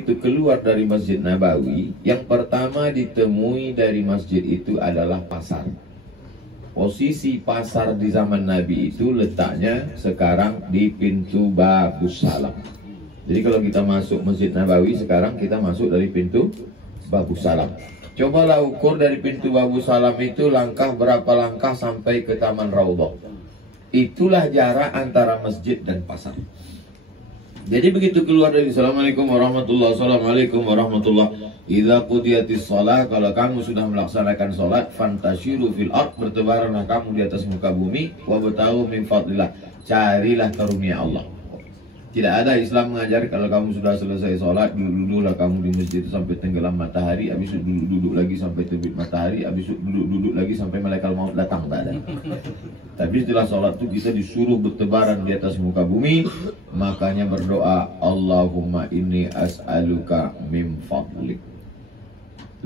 itu keluar dari Masjid Nabawi, yang pertama ditemui dari masjid itu adalah pasar. Posisi pasar di zaman Nabi itu letaknya sekarang di pintu Babus Salam. Jadi kalau kita masuk Masjid Nabawi sekarang, kita masuk dari pintu Babus Salam. Cobalah ukur dari pintu Babus Salam itu langkah berapa langkah sampai ke Taman Raudhah. Itulah jarak antara masjid dan pasar. Jadi begitu keluar dari Assalamualaikum warahmatullahi wabarakatuh, Assalamualaikum warahmatullahi. Idza qudiyatis shalah, kalau kamu sudah melaksanakan salat, fantashiru fil ard, bertebaranlah kamu di atas muka bumi, wabtaghu min fadlillah, carilah karunia Allah. Tidak ada Islam mengajar kalau kamu sudah selesai sholat, duduk-duduklah kamu di masjid itu sampai tenggelam matahari, habis itu duduk-duduk lagi sampai terbit matahari, habis itu duduk-duduk lagi sampai malaikat maut datang, tak ada. Tapi setelah sholat itu kita disuruh bertebaran di atas muka bumi, makanya berdoa, Allahumma inni as'aluka min fadlik.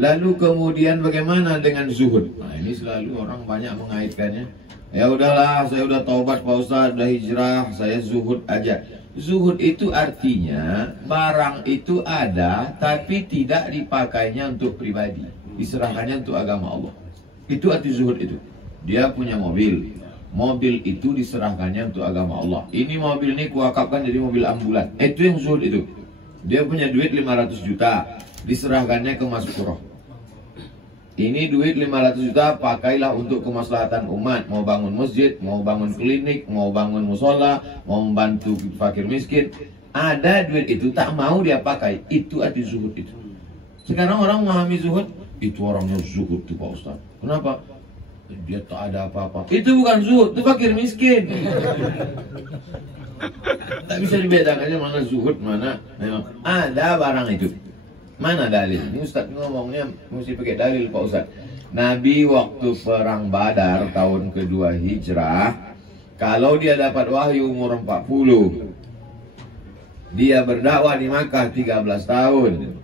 Lalu kemudian bagaimana dengan zuhud? Nah ini selalu orang banyak mengaitkannya. Ya udahlah, saya udah taubat Pak Ustaz, udah hijrah, saya zuhud aja. Zuhud itu artinya barang itu ada tapi tidak dipakainya untuk pribadi, diserahkannya untuk agama Allah. Itu arti zuhud itu. Dia punya mobil, mobil itu diserahkannya untuk agama Allah. Ini mobil ini kuwakafkan jadi mobil ambulan. Itu yang zuhud itu. Dia punya duit 500 juta, diserahkannya ke Mas Kuroh. Ini duit 500 juta, pakailah untuk kemaslahatan umat. Mau bangun masjid, mau bangun klinik, mau bangun musola, mau membantu fakir miskin. Ada duit itu, tak mau dia pakai. Itu arti zuhud itu. Sekarang orang memahami zuhud, itu orangnya zuhud tuh Pak Ustaz. Kenapa? Dia tak ada apa-apa. Itu bukan zuhud, itu fakir miskin. Tak bisa dibedakannya mana zuhud, mana memang ada barang itu. Mana dalil? Ini Ustaz ngomongnya mesti pakai dalil Pak Ustaz. Nabi waktu perang Badar tahun kedua hijrah, kalau dia dapat wahyu umur 40, dia berdakwah di Makkah 13 tahun.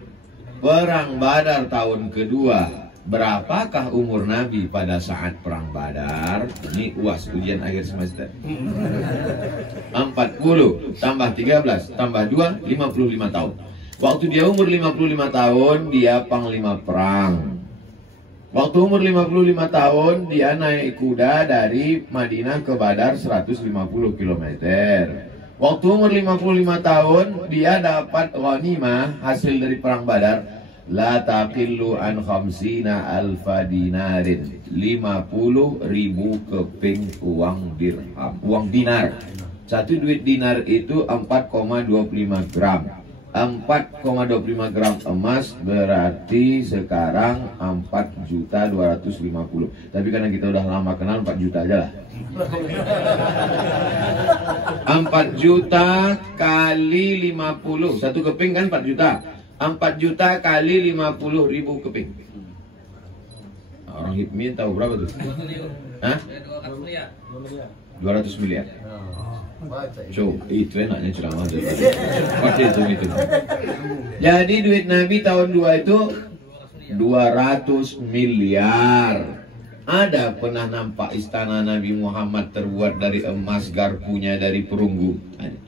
Perang Badar tahun kedua, berapakah umur Nabi pada saat perang Badar? Ini UAS, ujian akhir semester. 40 tambah 13 tambah 2, 55 tahun. Waktu dia umur 55 tahun, dia panglima perang. Waktu umur 55 tahun, dia naik kuda dari Madinah ke Badar 150 km. Waktu umur 55 tahun, dia dapat ghanimah hasil dari perang Badar. La taqillu an khamsina alfa dinarin. 50.000 keping uang dirham. Uang dinar. Satu duit dinar itu 4,25 gram. 4,25 gram emas berarti sekarang 4.250.000. Tapi karena kita udah lama kenal, 4 juta aja lah. 4 juta kali 50, satu keping kan 4 juta. 4 juta kali 50.000 keping. Orang hipmi tahu berapa tuh? Hah? 200 miliar. So, itu enaknya ceramah pakai itu. Jadi duit Nabi tahun 2 itu 200 miliar. Ada pernah nampak istana Nabi Muhammad terbuat dari emas, garpunya dari perunggu? Ada.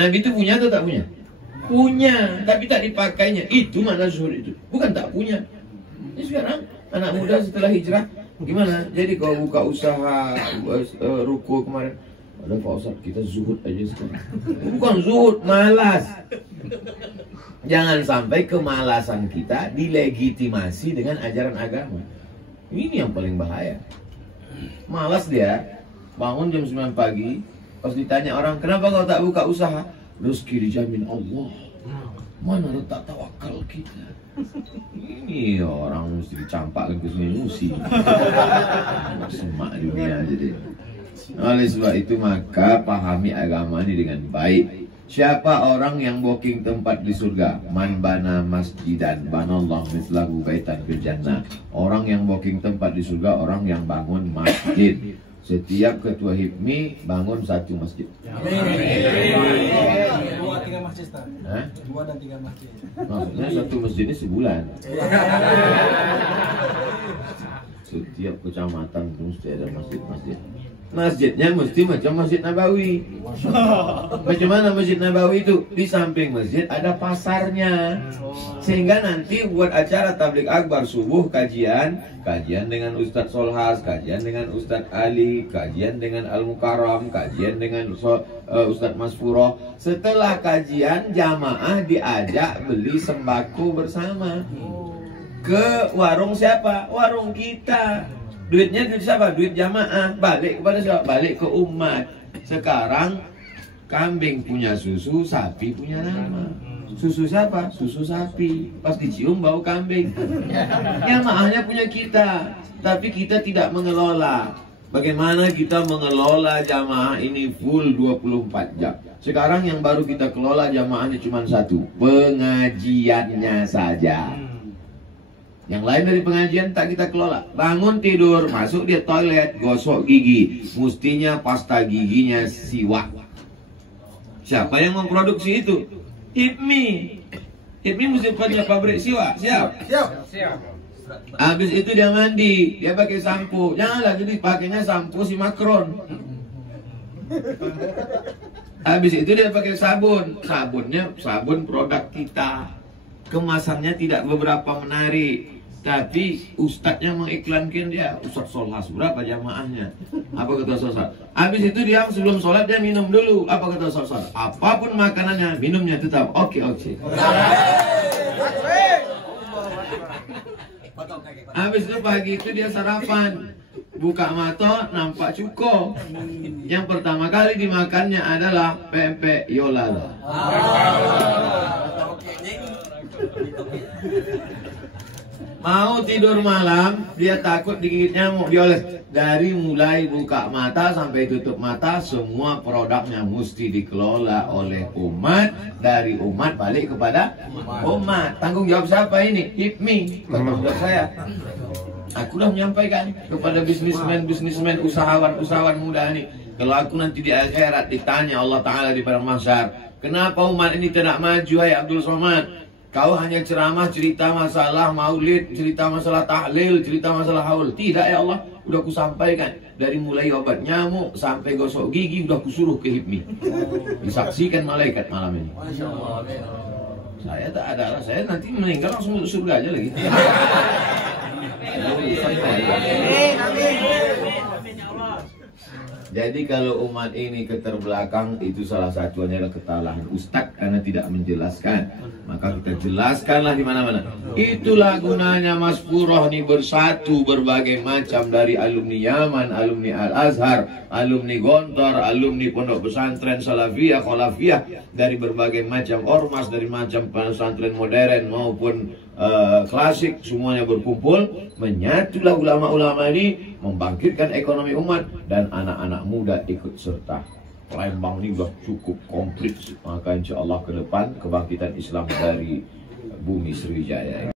Nabi itu punya atau tak punya? Punya, tapi tak dipakainya. Itu mana zuhud itu? Bukan tak punya. Ini sekarang anak muda setelah hijrah gimana? Jadi kalau buka usaha ruko kemarin, ada Pak Ustaz, kita zuhud aja sekarang. Bukan zuhud, malas. Jangan sampai kemalasan kita dilegitimasi dengan ajaran agama. Ini yang paling bahaya. Malas dia, bangun jam 9 pagi, pas ditanya orang, kenapa kau tak buka usaha? Rezeki dijamin Allah. Mana letak tawakal kita? Ini orang mesti dicampakkan ke sungai Musi. Semak dunia aja deh. Oleh sebab itu maka pahami agama ini dengan baik. Siapa orang yang booking tempat di surga? Man bana masjidan banallahu mithlahu baitan fil jannah. Orang yang booking tempat di surga, orang yang bangun masjid. Setiap ketua HIPMI bangun satu masjid. 2-3 masjid, Ustaz. 2 dan 3 masjid. Maksudnya satu masjid ini sebulan. Setiap kecamatan itu mesti ada masjid-masjid. masjidnya mesti macam Masjid Nabawi. Macam mana Masjid Nabawi itu? Di samping masjid ada pasarnya. Sehingga nanti buat acara tabligh akbar subuh kajian dengan Ustadz Solhas, kajian dengan Ustadz Ali, kajian dengan Al Mukarram, kajian dengan Ustadz Masfuroh. Setelah kajian jamaah diajak beli sembako bersama. Ke warung siapa? Warung kita. Duitnya duit siapa? Duit jamaah. Balik kepada siapa? Balik ke umat. Sekarang kambing punya susu, sapi punya nama. Susu siapa? Susu sapi. Pas dicium bau kambing. Jamaahnya punya kita, tapi kita tidak mengelola. Bagaimana kita mengelola jamaah ini full 24 jam. Sekarang yang baru kita kelola jamaahnya cuma satu, pengajiannya saja. Yang lain dari pengajian tak kita kelola. Bangun tidur, masuk dia toilet, gosok gigi. Mestinya pasta giginya siwak. Siapa yang memproduksi itu? HIPMI. HIPMI mesti punya pabrik siwak. Siap? Siap. Habis itu dia mandi, dia pakai sampo. Janganlah jadi pakainya sampo si Macron. Habis itu dia pakai sabun. Sabunnya sabun produk kita. Kemasannya tidak beberapa menarik, tapi ustadznya mengiklankan dia. Ustadz Solhas berapa jamaahnya? Apa kata Solhas? Habis itu dia sebelum sholat dia minum dulu. Apa kata Solhas? Apapun makanannya, minumnya tetap oke. Habis itu pagi itu dia sarapan. Buka mata nampak cuko. Yang pertama kali dimakannya adalah pempek Yolala. Mau tidur malam, dia takut digigit nyamuk, dioles. Dari mulai buka mata sampai tutup mata, semua produknya mesti dikelola oleh umat. Dari umat balik kepada umat. Tanggung jawab siapa ini? HIPMI. Tanggung jawab saya. Aku dah menyampaikan kepada bisnismen, usahawan muda ini. Kalau aku nanti di akhirat ditanya Allah Ta'ala di padang mahsyar, kenapa umat ini tidak maju, hai Abdul Somad? Kau hanya ceramah, cerita masalah maulid, cerita masalah tahlil, cerita masalah haul. Tidak ya Allah, udah aku sampaikan. Dari mulai obat nyamuk sampai gosok gigi, udah aku suruh ke HIPMI. Disaksikan malaikat malam ini. Saya tak ada, saya nanti meninggal langsung masuk surga aja lagi. Jadi kalau umat ini keterbelakang, itu salah satunya adalah kesalahan Ustadz karena tidak menjelaskan. Maka kita jelaskanlah di mana-mana. Itulah gunanya Mas Furoh ini bersatu berbagai macam, dari alumni Yaman, alumni Al-Azhar, alumni Gontor, alumni Pondok Pesantren Salafiyah, Kholafiyah, dari berbagai macam ormas, dari macam pesantren modern maupun klasik, semuanya berkumpul. Menyatulah ulama-ulama ini, membangkitkan ekonomi umat, dan anak-anak muda ikut serta. Palembang ini sudah cukup komplit, maka insya Allah ke depan kebangkitan Islam dari bumi Sriwijaya.